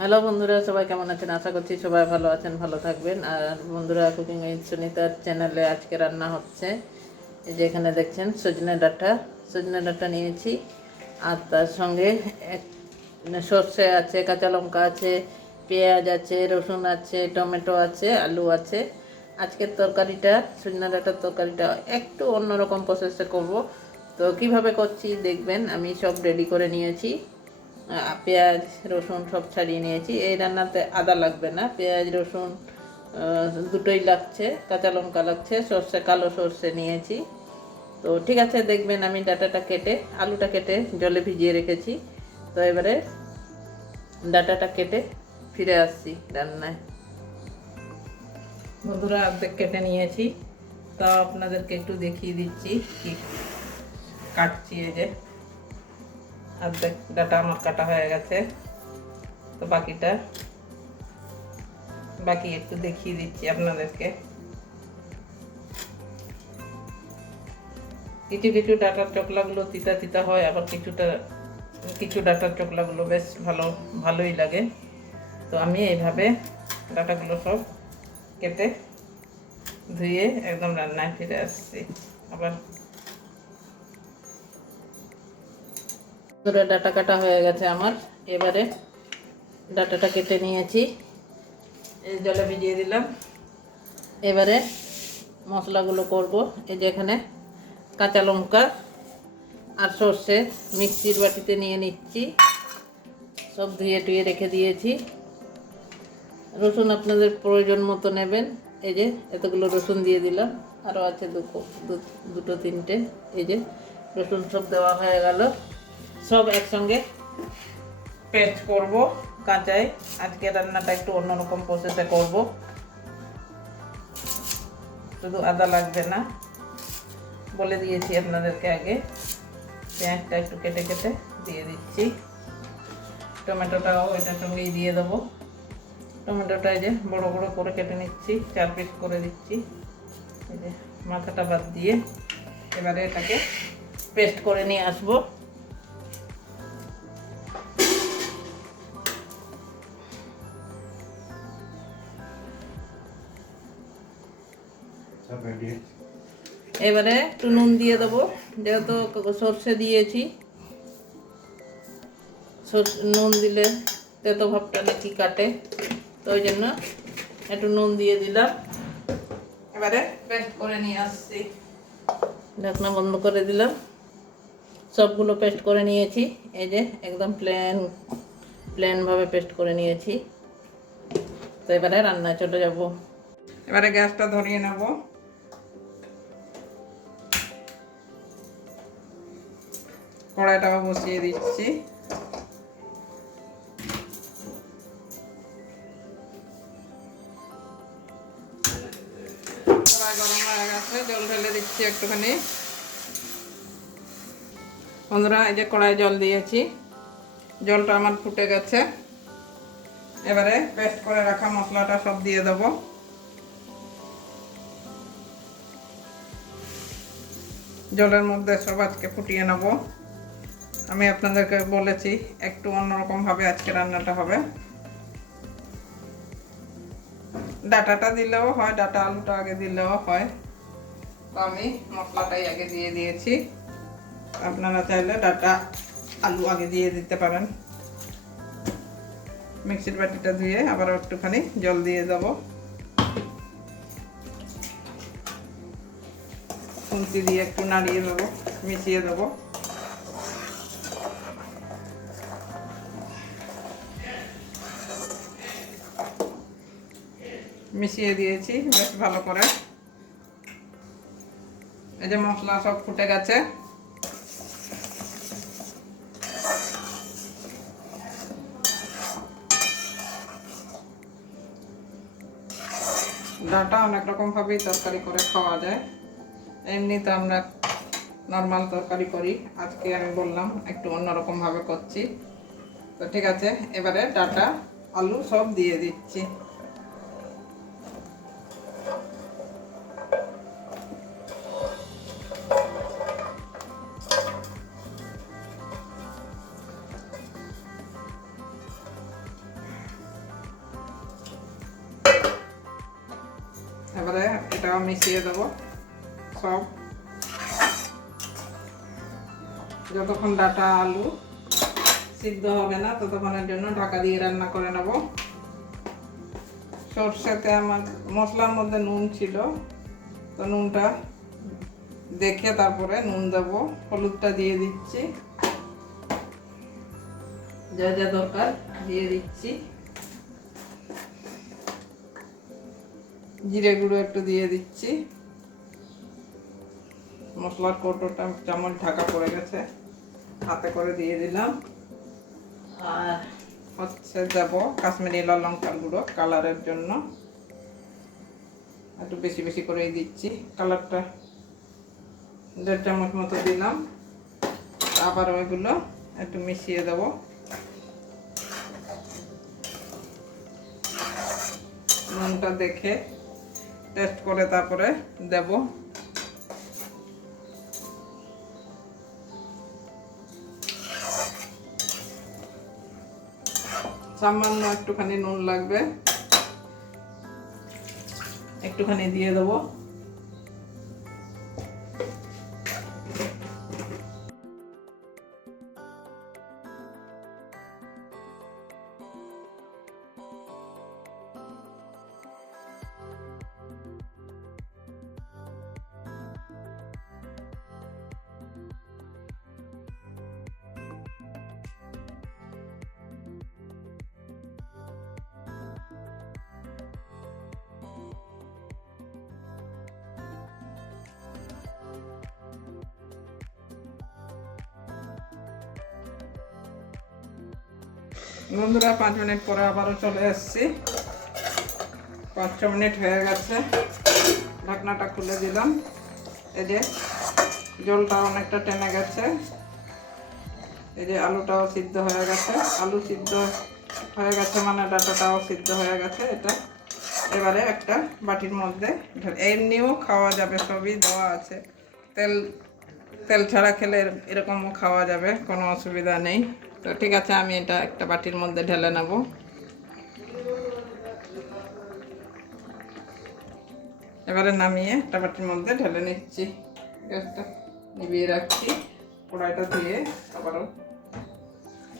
Hello বন্ধুরা, সবাই কেমন আছেন? আশা করছি সবাই ভালো আছেন, ভালো থাকবেন। আর বন্ধুরা, কুকিং উইথ সুনিতার চ্যানেলে আজকে রান্না হচ্ছে। এই যে এখানে দেখছেন সজনে ডাঁটা নিয়েছি। আর তার সঙ্গে এক সর্ষে আছে, কাঁচা লঙ্কা আছে, পেঁয়াজ আছে, রসুন আছে, টমেটো আছে, আলু আছে। আজকের তরকারিটা, সজনে ডাঁটার তরকারিটা একটু অন্যরকম প্রসেসে করব। তো কিভাবে করছি দেখবেন। আমি সব রেডি করে নিয়েছি। পেঁয়াজ রসুন সব ছাড়িয়ে নিয়েছি। এই রান্নাতে আদা লাগবে না, পেঁয়াজ রসুন দুটোই লাগছে, কাঁচা লঙ্কা লাগছে, কালো সর্ষে নিয়েছি। তো ঠিক আছে, দেখবেন আমি ডাঁটাটা কেটে আলুটা কেটে জলে ভিজিয়ে রেখেছি। তো এবারে ডাঁটাটা কেটে ফিরে আসছি রান্নায়। বন্ধুরা, অর্ধেক কেটে নিয়েছি, তাও আপনাদেরকে একটু দেখিয়ে দিচ্ছি কি কাটছি। এই যে অর্ধেক ডাঁটা আমার কাটা হয়ে গেছে। তো বাকি একটু দেখিয়ে দিচ্ছি আপনাদেরকে। কিছু কিছু ডাঁটার চোকলাগুলো তিতা তিতা হয়, আবার কিছু ডাঁটার চোকলাগুলো বেশ ভালোই লাগে। তো আমি এইভাবে ডাঁটাগুলো সব কেটে ধুয়ে একদম রান্নায় ফিরে আসছি আবার। ডাঁটা কাটা হয়ে গেছে আমার। এবারে ডাঁটাটা কেটে নিয়েছি, এই জলে ভিজিয়ে দিলাম। এবারে মশলাগুলো করব। এই যে এখানে কাঁচা লঙ্কা আর সর্ষে মিক্সির বাটিতে নিয়ে নিচ্ছি, সব ধুয়ে টুয়ে রেখে দিয়েছি। রসুন আপনাদের প্রয়োজন মতো নেবেন। এই যে এতগুলো রসুন দিয়ে দিলাম, আরও আছে দুটো তিনটে। এই যে রসুন সব দেওয়া হয়ে গেল। সব একসঙ্গে পেস্ট করব কাঁচায়। আজকে রান্নাটা একটু অন্যরকম প্রসেসে করব, শুধু আদা লাগবে না, বলে দিয়েছি আপনাদেরকে আগে। পেঁয়াজটা একটু কেটে কেটে দিয়ে দিচ্ছি, টমেটোটাও এটার সঙ্গেই দিয়ে দেবো। টমেটোটা এই যে বড় বড় করে কেটে নিচ্ছি, 4 পিস করে দিচ্ছি। এই যে মাথাটা বাদ দিয়ে এবারে এটাকে পেস্ট করে নিয়ে আসবো। এবারে একটু নুন দিয়ে দেবো, যেহেতু সর্ষে দিয়েছি। নুন দিলে তেতো ভাবটা নাকি কাটে, তো ওই জন্য একটু নুন দিয়ে দিলাম। এবারে পেস্ট করে নিয়ে আসছি, ঢাকনা বন্ধ করে দিলাম। সবগুলো পেস্ট করে নিয়েছি। এই যে একদম প্লেনভাবে পেস্ট করে নিয়েছি। তো এবারে রান্নায় চলে যাব। এবারে গ্যাসটা ধরিয়ে নেব। কড়াইটাও বসিয়ে দিচ্ছি। কড়াই গরম হয়ে গেছে, জল ঢেলে দিচ্ছি একটুখানি। বন্ধুরা, এই যে কড়াই জল দিয়েছি, জলটা আমার ফুটে গেছে। এবারে পেস্ট করে রাখা মশলাটা সব দিয়ে দেবো। জলের মধ্যে সব আজকে ফুটিয়ে নেব। আমি আপনাদেরকে বলেছি একটু অন্যরকমভাবে আজকে রান্নাটা হবে। ডাঁটাটা দিলেও হয়, ডাঁটা আলুটা আগে দিলেও হয়, তো আমি মশলাটাই আগে দিয়ে দিয়েছি। আপনারা চাইলে ডাঁটা আলু আগে দিয়ে দিতে পারেন। মিক্সির বাটিটা ধুয়ে আবার একটুখানি জল দিয়ে দেবো। খুন্তি দিয়ে একটু নাড়িয়ে দেবো, মিশিয়ে দেবো। মিশিয়ে দিয়েছি বেশ ভালো করে। এই যে মশলা সব ফুটে গেছে। ডাঁটা অনেক রকমভাবেই তরকারি করে খাওয়া যায়। এমনি তো আমরা নর্মাল তরকারি করি, আজকে আমি বললাম একটু অন্যরকমভাবে করছি। তো ঠিক আছে, এবারে ডাঁটা আলু সব দিয়ে দিচ্ছি। এবারে এটাও মিশিয়ে দেবো সব। যতক্ষণ ডাঁটা আলু সিদ্ধ হবে না ততক্ষণের জন্য ঢাকা দিয়ে রান্না করে নেব। সরষেতে আমার মশলার মধ্যে নুন ছিল, তো নুনটা দেখে তারপরে নুন দেবো। হলুদটা দিয়ে দিচ্ছি, যা যা দরকার দিয়ে দিচ্ছি। জিরে গুঁড়ো একটু দিয়ে দিচ্ছি। মশলার কৌটোটা চামচ ঢাকা পড়ে গেছে, হাতে করে দিয়ে দিলাম। আর হচ্ছে দেব কাশ্মীরি লাল লঙ্কার গুঁড়ো কালারের জন্য, একটু বেশি বেশি করেই দিচ্ছি। কালারটা 1.5 চামচ মতো দিলাম। আবার ওইগুলো একটু মিশিয়ে দেব। নুনটা দেখে টেস্ট করে তারপরে দেব। সামান্য একটুখানি নুন লাগবে, একটুখানি দিয়ে দেবো। বন্ধুরা 5 মিনিট পরে আবারও চলে এসেছি। 5-6 মিনিট হয়ে গেছে, ঢাকনাটা খুলে দিলাম। এই যে জলটা অনেকটা টেনে গেছে, এই যে আলুটাও সিদ্ধ হয়ে গেছে। আলু সিদ্ধ হয়ে গেছে মানে ডাঁটাটাও সিদ্ধ হয়ে গেছে। এটা এবারে একটা বাটির মধ্যে এমনিও খাওয়া যাবে, সবই দেওয়া আছে। তেল ছাড়া খেলে এরকমও খাওয়া যাবে, কোনো অসুবিধা নেই। তো ঠিক আছে, আমি এটা একটা বাটির মধ্যে ঢেলে নেব। এবারে নামিয়ে একটা বাটির মধ্যে ঢেলে নিচ্ছি। গ্যাসটা নিভিয়ে রাখছি, কড়াইটা ধুয়ে আবারও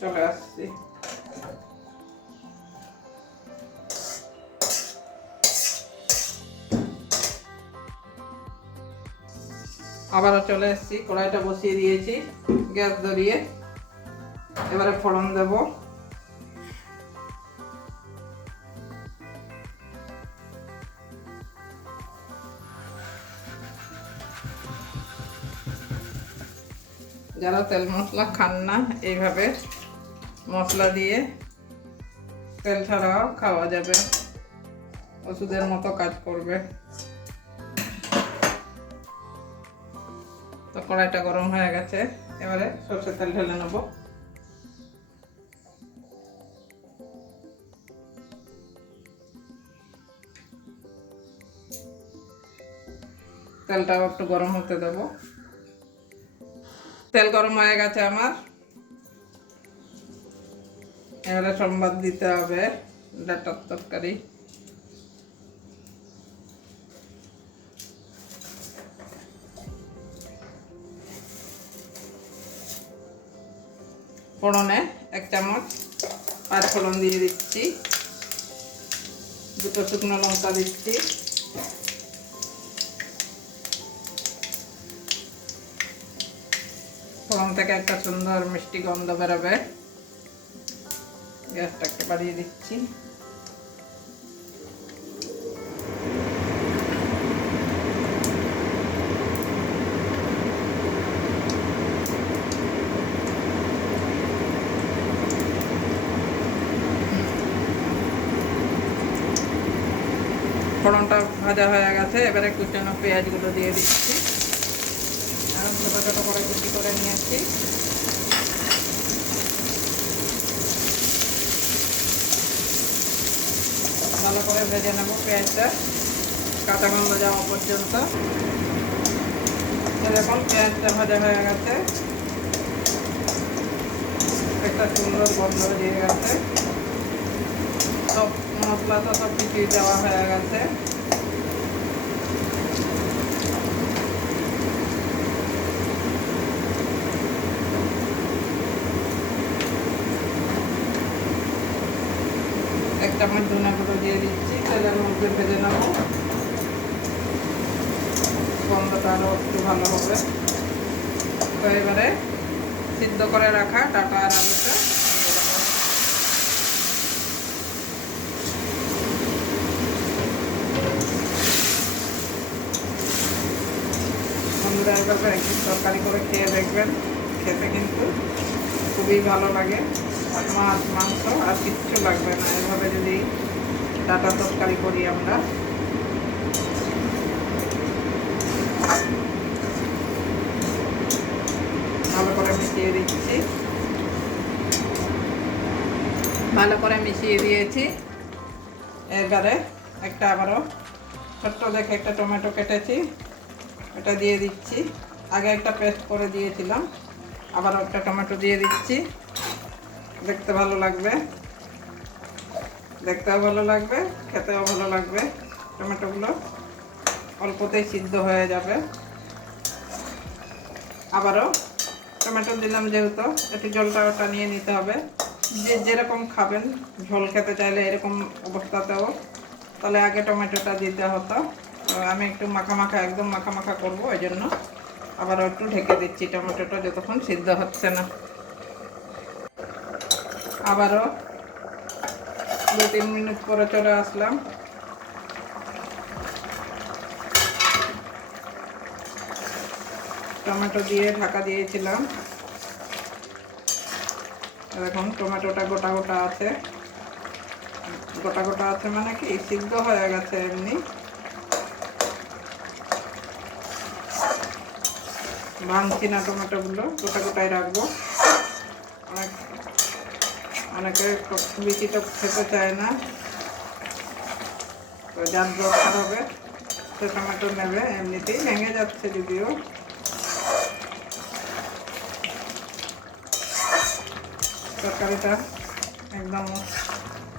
চলে আসছি। আবারও চলে এসেছি, কড়াইটা বসিয়ে দিয়েছি গ্যাস ধরিয়ে। এবারে ফোড়ন দেব। যারা তেল মশলা খান না, এইভাবে মশলা দিয়ে তেল ছাড়াও খাওয়া যাবে, ওষুধের মতো কাজ করবে। তো কড়াইটা গরম হয়ে গেছে, এবারে সরষের তেল ঢেলে নেব। তেলটাও একটু গরম হতে দেব। তেল গরম হয়ে গেছে আমার, এবারে সম্বাদ দিতে হবে ডাঁটার তরকারি। ফোড়নে 1 চামচ 5 ফোড়ন দিয়ে দিচ্ছি, 2টো শুকনো লঙ্কা দিচ্ছি, ফোড়ন থেকে একটা সুন্দর মিষ্টি গন্ধ বেরোবে। গ্যাসটা একটু বাড়িয়ে দিচ্ছি। ফোড়নটা ভাজা হয়ে গেছে, এবারে কুচানো পেঁয়াজগুলো দিয়ে দিচ্ছি। আর ছোটো ছোটো করে কুচি করে নিয়েছি। ভালো করে ভেজে নেব পেঁয়াজটা, কাঁচা গন্ধ যাওয়া পর্যন্ত। এরকম পেঁয়াজটা ভাজা হয়ে গেছে, একটা সুন্দর গন্ধ দিয়ে গেছে। সব মশলা তো সব কিছুই দেওয়া হয়ে গেছে। চামচ ধনে গুঁড়ো দিয়ে দিচ্ছি, তেলের মধ্যে ভেজে নেব, গন্ধটা আরও একটু ভালো হবে। তো এবারে সিদ্ধ করে রাখা ডাটা আর আলুটা বন্ধুরা এভাবে একটু তরকারি করে খেয়ে দেখবেন, খেতে কিন্তু খুবই ভালো লাগে। মাছ মাংস আর কিচ্ছু লাগবে না এভাবে যদি ডাটা তরকারি করি আমরা। ভালো করে মিশিয়ে দিচ্ছি, ভালো করে মিশিয়ে দিয়েছি। এবারে একটা আবারও ছোট্ট দেখে একটা টমেটো কেটেছি, এটা দিয়ে দিচ্ছি। আগে একটা পেস্ট করে দিয়েছিলাম, আবারও একটা টমেটো দিয়ে দিচ্ছি। দেখতে ভালো লাগবে, দেখতেও ভালো লাগবে, খেতেও ভালো লাগবে। টমেটোগুলো অল্পতেই সিদ্ধ হয়ে যাবে। আবারও টমেটো দিলাম যেহেতু একটু জলটা ওটা নিয়ে নিতে হবে। যে যেরকম খাবেন, ঝোল খেতে চাইলে এরকম অবস্থাতেও তাহলে আগে টমেটোটা দিতে হতো। তো আমি একটু মাখা মাখা, একদম মাখা মাখা করবো, ওই জন্য আবারও একটু ঢেকে দিচ্ছি টমেটোটা যতক্ষণ সিদ্ধ হচ্ছে না। আবারও 2-3 মিনিট পরে চলে আসলাম। টমেটো দিয়ে ঢাকা দিয়েছিলাম, এখন টমেটোটা গোটা গোটা আছে। গোটা গোটা আছে মানে কি সিদ্ধ হয়ে গেছে এমনি। ভাঙছি না, টমেটোগুলো গোটা গোটাই রাখবো। অনেকে বেশি তো খেতে চায় না, তো যার দরকার হবে সে টমেটো নেবে, এমনিতেই ভেঙে যাচ্ছে যদিও। তরকারিটা একদম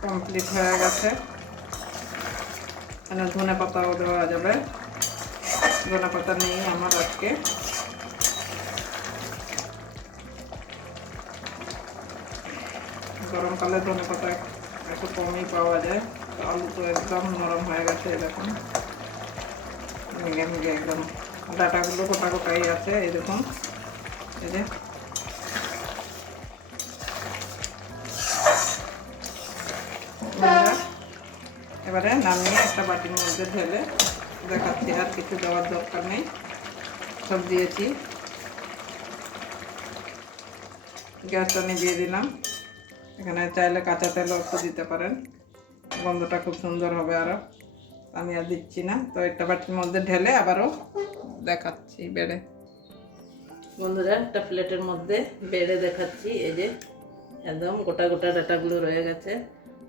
কমপ্লিট হয়ে গেছে। এখানে ধনে পাতাও দেওয়া যাবে, ধনে পাতা নেই আমার আজকে। গরমকালে ধনে পাতা একটু কমই পাওয়া যায়। আলু তো একদম নরম হয়ে গেছে, দেখুন ভেঙে ভেঙে একদম। ডাটাগুলো গোটা গোটাই আছে, এই দেখুন, এই যে। এবারে নামিয়ে একটা বাটির মধ্যে ঢেলে দেখাচ্ছি, আর কিছু দেওয়ার দরকার নেই, সব দিয়েছি। গ্যাসটা নিভিয়ে দিলাম। এখানে চাইলে কাঁচা তেলও একটু দিতে পারেন, গন্ধটা খুব সুন্দর হবে আরও। আমি আর দিচ্ছি না। তো একটা বাটির মধ্যে ঢেলে আবারও দেখাচ্ছি বেড়ে। বন্ধুরা একটা প্লেটের মধ্যে বেড়ে দেখাচ্ছি, এই যে একদম গোটা গোটা ডাটাগুলো রয়ে গেছে।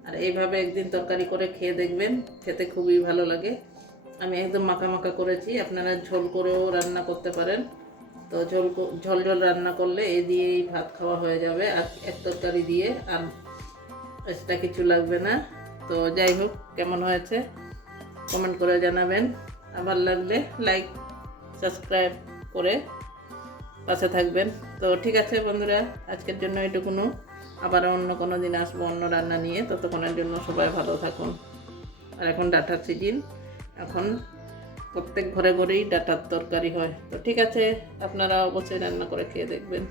আর এইভাবে একদিন তরকারি করে খেয়ে দেখবেন, খেতে খুবই ভালো লাগে। আমি একদম মাখা মাখা করেছি, আপনারা ঝোল করেও রান্না করতে পারেন। তো ঝোল ঝোল রান্না করলে এই দিয়েই ভাত খাওয়া হয়ে যাবে, আর এক তরকারি দিয়ে আর এক্সট্রা কিছু লাগবে না। তো যাই হোক, কেমন হয়েছে কমেন্ট করে জানাবেন। আর ভালো লাগলে লাইক সাবস্ক্রাইব করে পাশে থাকবেন। তো ঠিক আছে বন্ধুরা, আজকের জন্য এটুকুনো। আবার অন্য কোনো দিন আসবো অন্য রান্না নিয়ে। ততক্ষণের জন্য সবাই ভালো থাকুন। আর এখন ডাটার সিজন, এখন প্রত্যেক ঘরে ঘরেই ডাটার তরকারি হয়। তো ঠিক আছে, আপনারা অবশ্যই রান্না করে খেয়ে দেখবেন।